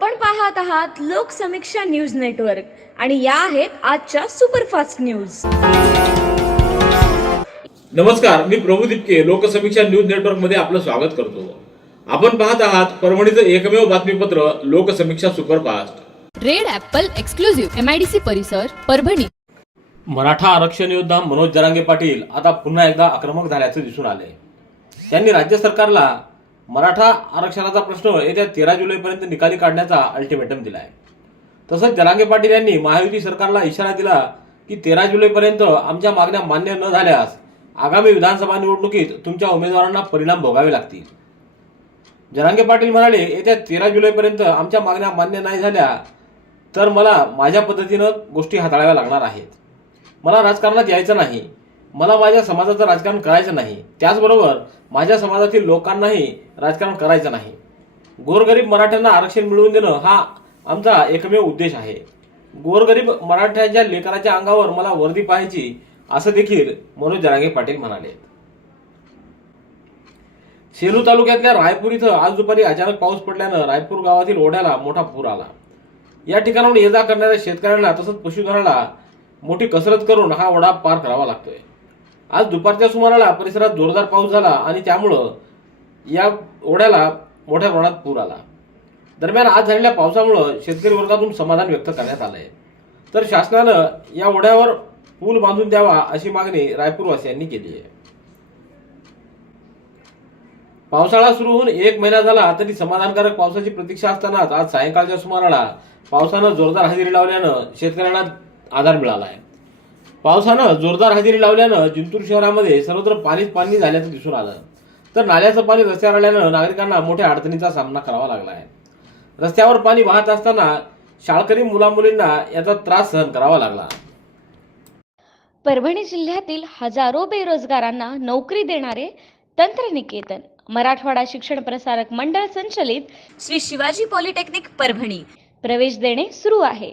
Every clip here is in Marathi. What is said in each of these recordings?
आपण पाहत आहात लोकसमीक्षा न्यूज नेटवर्क आणि या आहेत आजच्या सुपरफास्ट न्यूज. नमस्कार मी प्रभू दिपके लोकसमीक्षा न्यूज नेटवर्कमध्ये आपलं स्वागत करतो. आपण पाहत आहात परभणीचं एकमेव बातमीपत्र Loksamiksha superfast. Red apple exclusive MIDC परिसर परभणी. मराठा आरक्षण योद्धा मनोज जरांगे पाटील आता पुन्हा एकदा आक्रमक झाल्याचं दिसून आले त्यांनी राज्य सरकारला मराठा आरक्षणाचा प्रश्न येत्या तेरा जुलैपर्यंत निकाली काढण्याचा अल्टिमेटम दिला आहे तसंच जरांगे पाटील यांनी महायुती सरकारला इशारा दिला की तेरा जुलैपर्यंत आमच्या मागण्या मान्य न झाल्यास आगामी विधानसभा निवडणुकीत तुमच्या उमेदवारांना परिणाम भोगावे लागतील. जरांगे पाटील म्हणाले येत्या तेरा जुलैपर्यंत आमच्या मागण्या मान्य नाही झाल्या तर मला माझ्या पद्धतीनं गोष्टी हाताळाव्या लागणार आहेत. मला राजकारणात यायचं नाही. मला माझ्या समाजाचं राजकारण करायचं नाही. त्याचबरोबर माझ्या समाजातील लोकांनाही राजकारण करायचं नाही. गोरगरीब मराठ्यांना आरक्षण मिळवून देणं हा आमचा एकमेव उद्देश आहे. गोरगरीब मराठ्यांच्या लेकराच्या अंगावर मला वर्दी पाहायची असं देखील मनोज जरांगे पाटील म्हणाले. सेलू तालुक्यातल्या रायपूर इथं आज दुपारी अचानक पाऊस पडल्यानं रायपूर गावातील ओढ्याला मोठा पूर आला. या ठिकाणाहून ये जा करणाऱ्या शेतकऱ्यांना तसंच पशुधनाला मोठी कसरत करून हा ओढा पार करावा लागतोय. आज दुपारच्या सुमाराला परिसरात जोरदार पाऊस झाला आणि त्यामुळं या ओढ्याला मोठ्या प्रमाणात पूर आला. दरम्यान आज झालेल्या पावसामुळं शेतकरी वर्गातून समाधान व्यक्त करण्यात आलंय. तर शासनानं या ओढ्यावर पूल बांधून द्यावा अशी मागणी रायपूरवासियांनी केली आहे. पावसाळा सुरू होऊन एक महिना झाला तरी समाधानकारक पावसाची प्रतीक्षा असतानाच आज सायंकाळच्या सुमाराला पावसानं जोरदार हजेरी लावल्यानं शेतकऱ्यांना आधार मिळाला आहे. पावसानं जोरदार हजेरी लावल्यानं जिंतूर शहरामध्ये सर्वत्र पाणीच पाणी झाल्याचं दिसून आलं. तर नाल्याचं पाणी रस्त्यावर आल्यानं नागरिकांना मोठ्या अडचणीचा सामना करावा लागला आहे. रस्त्यावर पाणी वाहत असताना शाळकरी मुलामुलींना याचा त्रास सहन करावा लागला. परभणी जिल्ह्यातील हजारो बेरोजगारांना नोकरी देणारे तंत्रनिकेतन मराठवाडा शिक्षण प्रसारक मंडळ संचलित श्री शिवाजी पॉलिटेक्निक परभणी. प्रवेश देणे सुरू आहे.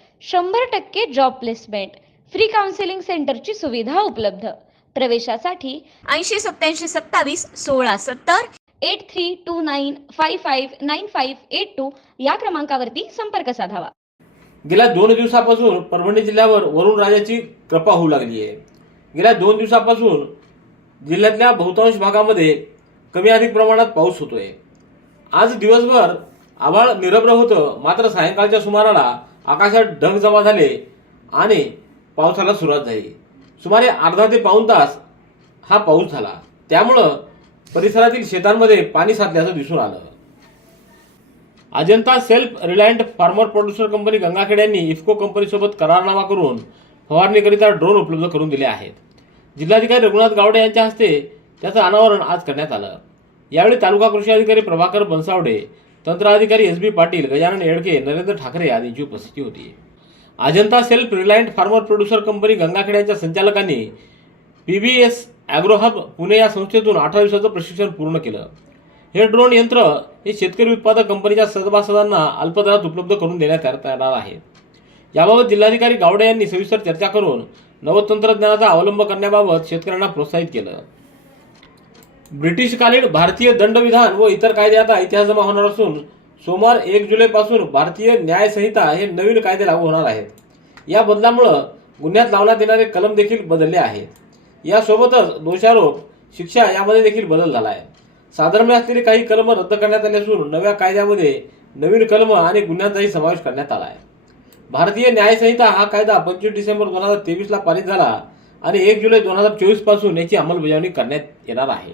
शंभर टक्के जॉब प्लेसमेंट फ्री काउन्सिलिंग सेंटरची सुविधा उपलब्ध. प्रवेशासाठी ऐंशी सत्याऐंशी सत्तावीस सोळा सत्तर eight three two nine five five nine five eight two या क्रमांकावरती संपर्क साधावा. गेल्या दोन दिवसापासून परभणी जिल्ह्यावर वरुण राजाची कृपा होऊ लागली आहे. गेल्या दोन दिवसापासून जिल्ह्यातल्या बहुतांश भागामध्ये कमी अधिक प्रमाणात पाऊस होतोय. आज दिवसभर आभाळ निरभ्र होतं मात्र सायंकाळच्या सुमाराला आकाशात ढग जमा झाले आणि पावसाला सुरुवात झाली. सुमारे अर्धा ते पाऊण तास हा पाऊस झाला. त्यामुळं परिसरातील शेतांमध्ये पाणी साचल्याचं दिसून आलं. Ajanta self reliant farmer producer company Gangakhed यांनी इफ्को कंपनीसोबत करारनामा करून फवारणीकरिता ड्रोन उपलब्ध करून दिले आहेत. जिल्हाधिकारी रघुनाथ गावडे यांच्या हस्ते त्याचं अनावरण आज करण्यात आलं. यावेळी तालुका कृषी अधिकारी प्रभाकर बनसावडे तंत्र अधिकारी एस बी पाटील गजानन येडके नरेंद्र ठाकरे आदींची उपस्थिती होती. Ajanta self reliant farmer producer company Gangakhed यांच्या संचालकांनी P B S agrohub Pune या संस्थेतून अठरा दिवसाचं प्रशिक्षण पूर्ण केलं. हे ड्रोन यंत्र हे शेतकरी उत्पादक कंपनीच्या सदभासदांना अल्पदरात उपलब्ध करून देण्यात येणार आहे. याबाबत जिल्हाधिकारी गावडे यांनी सविस्तर चर्चा करून नवतंत्रज्ञानाचा अवलंब करण्याबाबत शेतकऱ्यांना प्रोत्साहित केलं. ब्रिटिशकालीन भारतीय दंडविधान व इतर कायदे आता इतिहास जमा होणार असून सोमवार एक जुलैपासून भारतीय न्यायसंहिता हे नवीन कायदे लागू होणार आहेत या बदलामुळं गुन्ह्यात लावण्यात येणारे कलम देखील बदलले आहेत यासोबतच दोषारोप शिक्षा यामध्ये देखील बदल झाला आहे. साधारण असलेले काही कलम रद्द करण्यात आले असून नव्या कायद्यामध्ये नवीन कलम आणि गुन्ह्यांचाही समावेश करण्यात आला आहे. भारतीय न्यायसंहिता हा कायदा पंचवीस डिसेंबर दोन हजार तेवीसला पारित झाला आणि एक जुलै दोन हजार चोवीसपासून याची अंमलबजावणी करण्यात येणार आहे.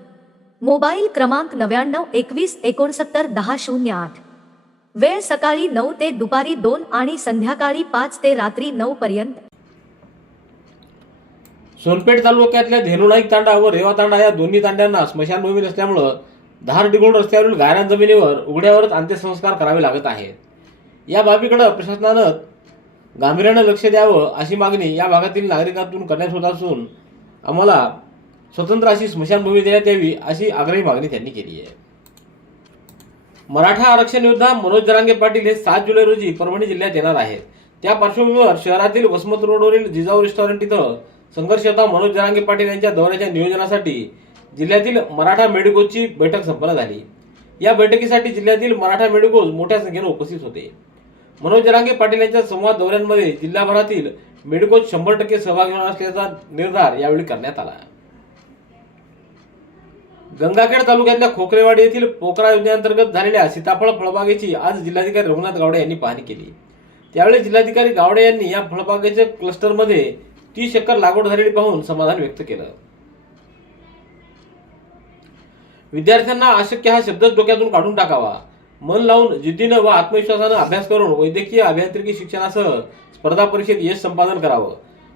मोबाईल क्रमांक नव्याण्णव एकवीस एकोणसत्तर दहा शून्य आठ. वेळ सकाळी नऊ ते दुपारी दोन आणि संध्याकाळी पाच ते रात्री नऊ पर्यंत. सोनपेठ तालुक्यातल्या धेनु नाईक तांडा व रेवा तांडा या दोन्ही तांड्यांना स्मशानभूमी नसल्यामुळं धार डिगोड रस्त्यावरील गायरान जमिनीवर उघड्यावरच अंत्यसंस्कार करावे लागत आहेत. या बाबीकडे प्रशासनानं गांभीर्यानं लक्ष द्यावं अशी मागणी या भागातील नागरिकांतून करण्यात होत असून आम्हाला स्वतंत्र अशी स्मशानभूमी देण्यात यावी अशी आग्रही मागणी त्यांनी केली आहे. मराठा आरक्षण योद्धा मनोज जरांगे पाटील हे सात जुलै रोजी परभणी जिल्ह्यात येणार आहेत. त्या पार्श्वभूमीवर शहरातील वसमत रोडवरील जिजाऊ रेस्टॉरंट इथं संघर्ष मनोज जरांगे पाटील यांच्या दौऱ्याच्या नियोजनासाठी जिल्ह्यातील मराठा मेडिकोजची बैठक संपन्न झाली. या बैठकीसाठी जिल्ह्यातील मराठा मेडिकोज मोठ्या संख्येने उपस्थित होते. मनोज जरांगे पाटील यांच्या संवाद दौऱ्यांमध्ये जिल्हाभरातील मेडिकोज शंभर टक्के सहभागी होणार असल्याचा निर्धार यावेळी करण्यात आला. गंगाखेड तालुक्यातल्या खोकरेवाडी येथील पोकरा योजनेअंतर्गत झालेल्या सीताफळ फळबागेची आज जिल्हाधिकारी रघुनाथ गावडे यांनी पाहणी केली. त्यावेळी जिल्हाधिकारी गावडे यांनी या फळबागेच्या क्लस्टरमध्ये तीस एकर लागवड झालेली पाहून समाधान व्यक्त केलं. विद्यार्थ्यांना अशक्य हा शब्दच डोक्यातून काढून टाकावा. मन लावून जिद्दीनं व आत्मविश्वासानं अभ्यास करून वैद्यकीय अभियांत्रिकी शिक्षणासह स्पर्धा परीक्षेत यश संपादन करावं.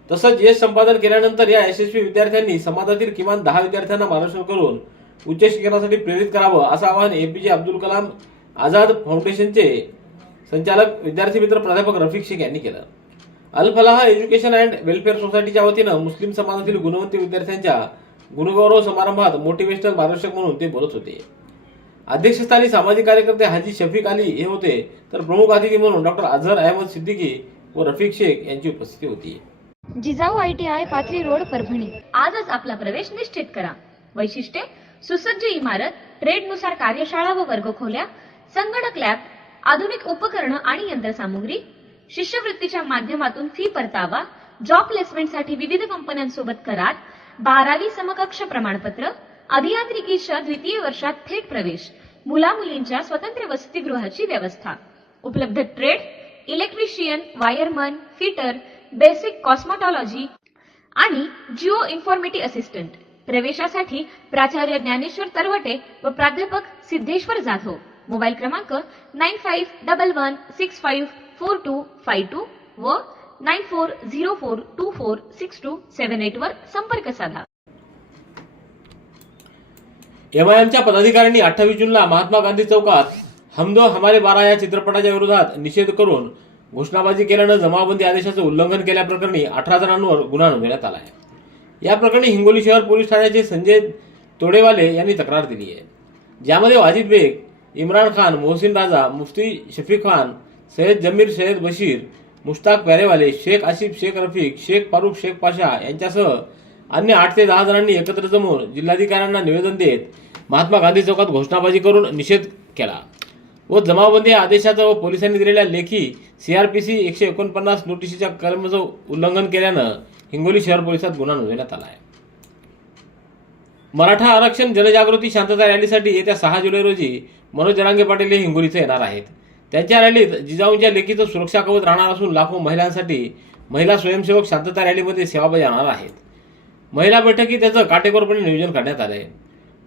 तसंच यश संपादन केल्यानंतर या यशस्वी विद्यार्थ्यांनी समाजातील किमान दहा विद्यार्थ्यांना मार्गदर्शन करून उच्च शिक्षणासाठी प्रेरित करावं असं आवाहन एपीजे अब्दुल कलाम आझाद फाउंडेशनचे संचालक विद्यार्थी मित्र प्राध्यापक रफिक शेख यांनी केलं. Al Falah education and welfare सोसायटीच्या वतीनं मुस्लिम समाजातील गुणवंत विद्यार्थ्यांच्या गुणगौरव समारंभात मोटिवेशनल मार्गदर्शक म्हणून ते बोलत होते. अध्यक्षस्थानी सामाजिक कार्यकर्ते हाजी शफीक अली हे होते तर प्रमुख अतिथी म्हणून डॉक्टर अझहर अहमद सिद्दीकी व रफिक शेख यांची उपस्थिती होती. Jijau I T I Pathri road Parbhani. आजच आपला प्रवेश निश्चित करा. वैशिष्ट्ये सुसज्ज इमारत ट्रेडनुसार कार्यशाळा व वर्गखोल्या संगणक लॅब आधुनिक उपकरणं आणि यंत्रसामुग्री शिष्यवृत्तीच्या माध्यमातून फी परतावा जॉब प्लेसमेंटसाठी विविध कंपन्यांसोबत करार बारावी समकक्ष प्रमाणपत्र अभियांत्रिकीच्या द्वितीय वर्षात थेट प्रवेश मुला मुलींच्या स्वतंत्र वसतिगृहाची व्यवस्था उपलब्ध trade electrician wireman fitter basic cosmetology आणि जिओ इन्फॉर्मेटी असिस्टंट. प्रवेशासाठी प्राचार्य ज्ञानेश्वर तरवटे व प्राध्यापक सिद्धेश्वर जाधव. मोबाईल क्रमांक nine five double one six five four two five two व nine four zero four two four six two seven eight वर संपर्क साधा. एमआयएमच्या पदाधिकाऱ्यांनी अठ्ठावीस जूनला महात्मा गांधी चौकात हमदो हमारे बारा या चित्रपटाच्या विरोधात निषेध करून घोषणाबाजी केल्यानं जमावबंदी आदेशाचं उल्लंघन केल्याप्रकरणी अठरा जणांवर गुन्हा नोंदवण्यात आला आहे. या प्रकरणी हिंगोली शहर पोलीस ठाण्याचे संजय तोडेवाले यांनी तक्रार दिली आहे. ज्यामध्ये वाजिद बेग इम्रान खान मोहसिन राजा मुफ्ती शफीक खान सय्यद जमीर सय्यद बशीर मुश्ताक प्यारेवाले शेख आसिफ शेख रफीक शेख फारुख शेख पाशा यांच्यासह अन्य आठ ते दहा जणांनी एकत्र जमून जिल्हाधिकाऱ्यांना निवेदन देत महात्मा गांधी चौकात घोषणाबाजी करून निषेध केला व जमावबंदी आदेशाचा व पोलिसांनी दिलेल्या लेखी सी आर पी सी एकशे एकोणपन्नास नोटिशीच्या कलमाचं उल्लंघन केल्यानं हिंगोली शहर पोलिसात गुन्हा नोंदवण्यात आला आहे. मराठा आरक्षण जनजागृती शांतता रॅलीसाठी येत्या सहा जुलै रोजी मनोज जरांगे पाटील हे हिंगोलीचे येणार आहेत. त्यांच्या रॅलीत जिजाऊंच्या लेखीचं सुरक्षा कवच राहणार असून लाखो महिलांसाठी महिला स्वयंसेवक शांतता रॅलीमध्ये सेवा बजावणार आहेत. महिला बैठकीत त्याचं काटेकोरपणे नियोजन करण्यात आलं आहे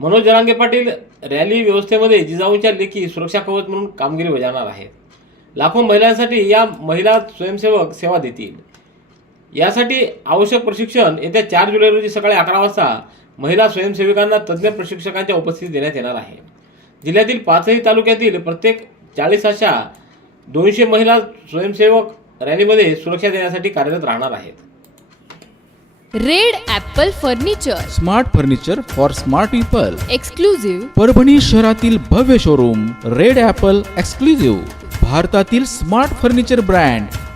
मनोज जरांगे पाटील रॅली व्यवस्थेमध्ये जिजाऊंच्या लेखी सुरक्षा कवच म्हणून कामगिरी बजावणार आहेत. लाखो महिलांसाठी या महिला स्वयंसेवक सेवा देतील. यासाठी आवश्यक प्रशिक्षण येत्या चार जुलै रोजी सकाळी अकरा वाजता महिला स्वयंसेविकांना तज्ज्ञ प्रशिक्षकांच्या उपस्थितीत देण्यात येणार आहे. जिल्ह्यातील पाचही तालुक्यातील प्रत्येक चाळीस अशा दोनशे महिला स्वयंसेवक रॅलीमध्ये सुरक्षा देण्यासाठी कार्यरत राहणार आहेत. Red Apple furniture. Smart furniture for smart people. Exclusive Parbhani शहरातील भव्य शोरूम रेड ॲपल एक्सक्लुझिव्ह. भारतातील smart furniture brand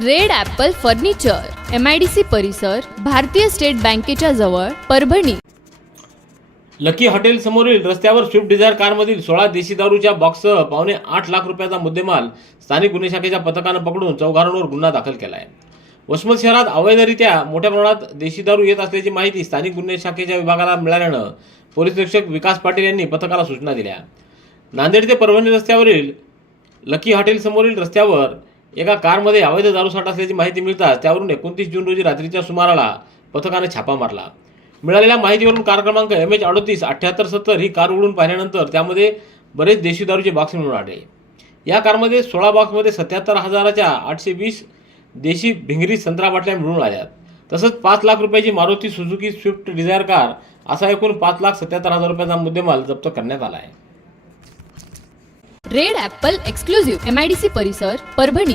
Red apple furniture M I D C परिसर भारतीय स्टेट बँकेच्या जवळ परभणी. लकी हॉटेल समोरील रस्त्यावर स्विफ्ट डिझायर कारमधील सोळा देशी दारूच्या बॉक्ससह पावणे आठ लाख रुपयाचा मुद्देमाल स्थानिक गुन्हे शाखेच्या पथकानं पकडून चौघांवर गुन्हा दाखल केला आहे वसमत शहरात अवैधरित्या मोठ्या प्रमाणात देशी दारू येत असल्याची माहिती स्थानिक गुन्हे शाखेच्या विभागाला मिळाल्यानं पोलीस निरीक्षक विकास पाटील यांनी पथकाला सूचना दिल्या. नांदेड ते परभणी रस्त्यावरील लकी हॉटेल समोरील रस्त्यावर एका कारमध्ये अवैध दारू साठा असल्याची माहिती मिळताच त्यावरून एकोणतीस जून रोजी रात्रीच्या सुमाराला पथकाने छापा मारला. मिळालेल्या माहितीवरून कार क्रमांक एम एच अडतीस अठ्ठ्याहत्तर सत्तर ही कार उघडून पाहिल्यानंतर त्यामध्ये बरेच देशी दारूचे बॉक्स मिळून आढळले. या कारमध्ये सोळा बॉक्समध्ये सत्याहत्तर हजाराच्या आठशे वीस देशी भिंगरी संत्रा बाटल्या मिळून आल्यात तसंच पाच लाख रुपयाची Maruti Suzuki Swift Dzire car असा एकूण पाच लाख सत्याहत्तर हजार रुपयाचा मुद्देमाल जप्त करण्यात आला आहे red apple exclusive M I D C परिसर परभणी.